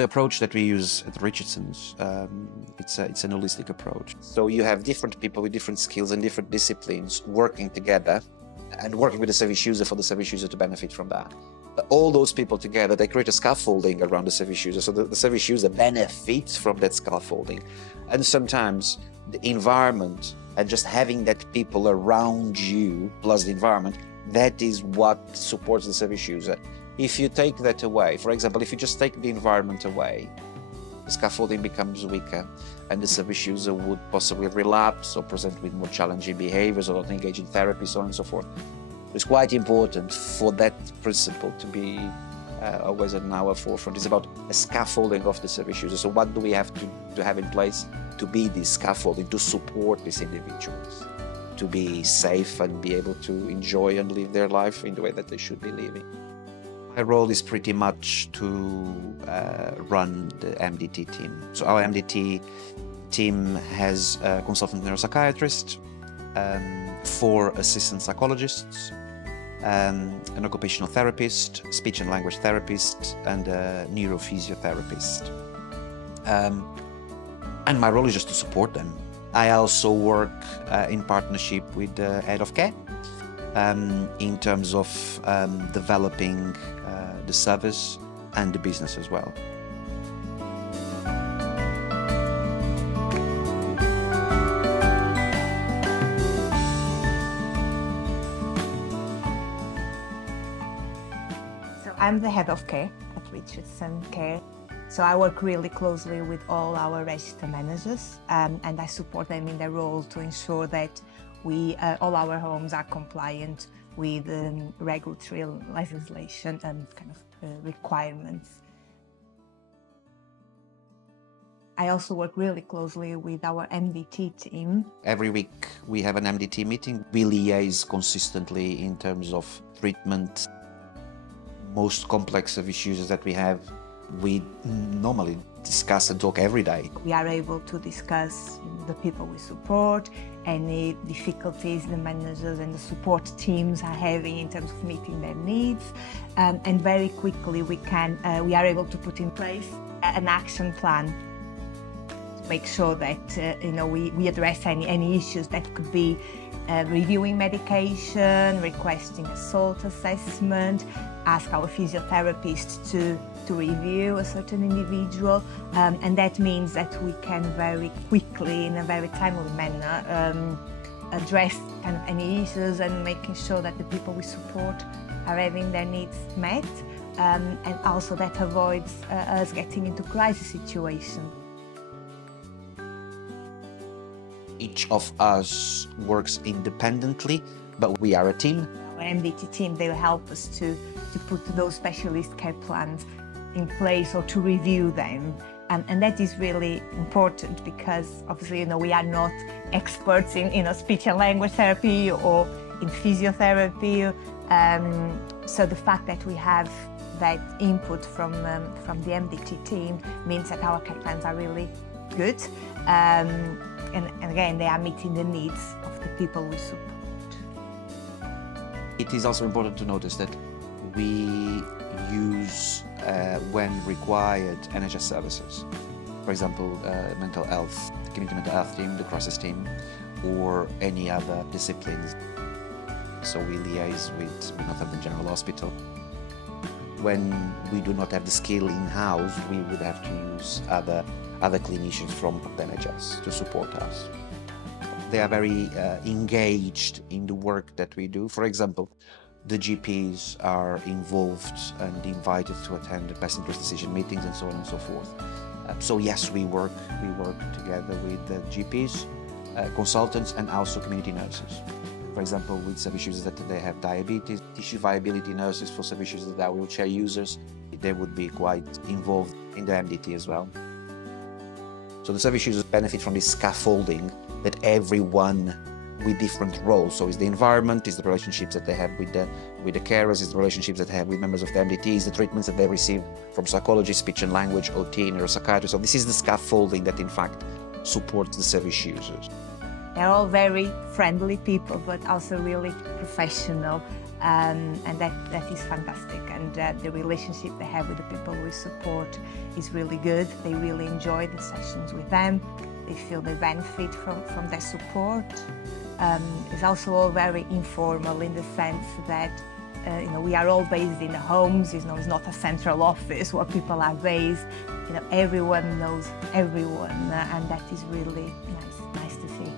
The approach that we use at Richardson's, it's an holistic approach. So you have different people with different skills and different disciplines working together and working with the service user for the service user to benefit from that. All those people together, they create a scaffolding around the service user, so the service user benefits from that scaffolding. And sometimes the environment and just having that people around you plus the environment, that is what supports the service user. If you take that away, for example, if you just take the environment away, the scaffolding becomes weaker and the service user would possibly relapse or present with more challenging behaviors or not engage in therapy, so on and so forth. It's quite important for that principle to be always at our forefront. It's about a scaffolding of the service user. So what do we have to have in place to be this scaffolding, to support these individuals, to be safe and be able to enjoy and live their life in the way that they should be living? My role is pretty much to run the MDT team. So our MDT team has a consultant neuropsychiatrist, 4 assistant psychologists, an occupational therapist, speech and language therapist, and a neurophysiotherapist. And my role is just to support them. I also work in partnership with the head of care in terms of developing the service and the business as well. I'm the head of care at Richardson Care. So I work really closely with all our register managers and I support them in their role to ensure that all our homes are compliant with regulatory legislation and kind of requirements. I also work really closely with our MDT team. Every week we have an MDT meeting. We liaise consistently in terms of treatment. Most complex service users that we have, we normally discuss and talk every day. We are able to discuss the people we support, any difficulties the managers and the support teams are having in terms of meeting their needs, and very quickly we are able to put in place an action plan to make sure that we address any issues that could be reviewing medication, requesting a SALT assessment, ask our physiotherapist to review a certain individual, and that means that we can very quickly, in a very timely manner, address kind of any issues and making sure that the people we support are having their needs met, and also that avoids us getting into crisis situations. Each of us works independently, but we are a team. Our MDT team, they will help us to put those specialist care plans in place or to review them. And that is really important because obviously, we are not experts in speech and language therapy or in physiotherapy. So the fact that we have that input from the MDT team means that our care plans are really good. And again, they are meeting the needs of the people we support. It is also important to notice that we use, when required, NHS services. For example, mental health, the community mental health team, the crisis team, or any other disciplines. So we liaise with Northampton General Hospital. When we do not have the skill in-house, we would have to use other clinicians from the NHS to support us. They are very engaged in the work that we do. For example, the GPs are involved and invited to attend the best interest decision meetings and so on and so forth. So yes, we work together with the GPs, consultants, and also community nurses. For example, with service users that they have diabetes, tissue viability nurses for service users that are wheelchair users, they would be quite involved in the MDT as well. So the service users benefit from this scaffolding that everyone with different roles. So it's the environment, it's the relationships that they have with the carers, it's the relationships that they have with members of the MDT, it's the treatments that they receive from psychology, speech and language, OT, neuropsychiatry. So this is the scaffolding that in fact supports the service users. They're all very friendly people, but also really professional. and that is fantastic. And the relationship they have with the people we support is really good. They really enjoy the sessions with them. They feel they benefit from their support. It's also all very informal in the sense that we are all based in the homes. It's not a central office where people are based. Everyone knows everyone, and that is really nice to see.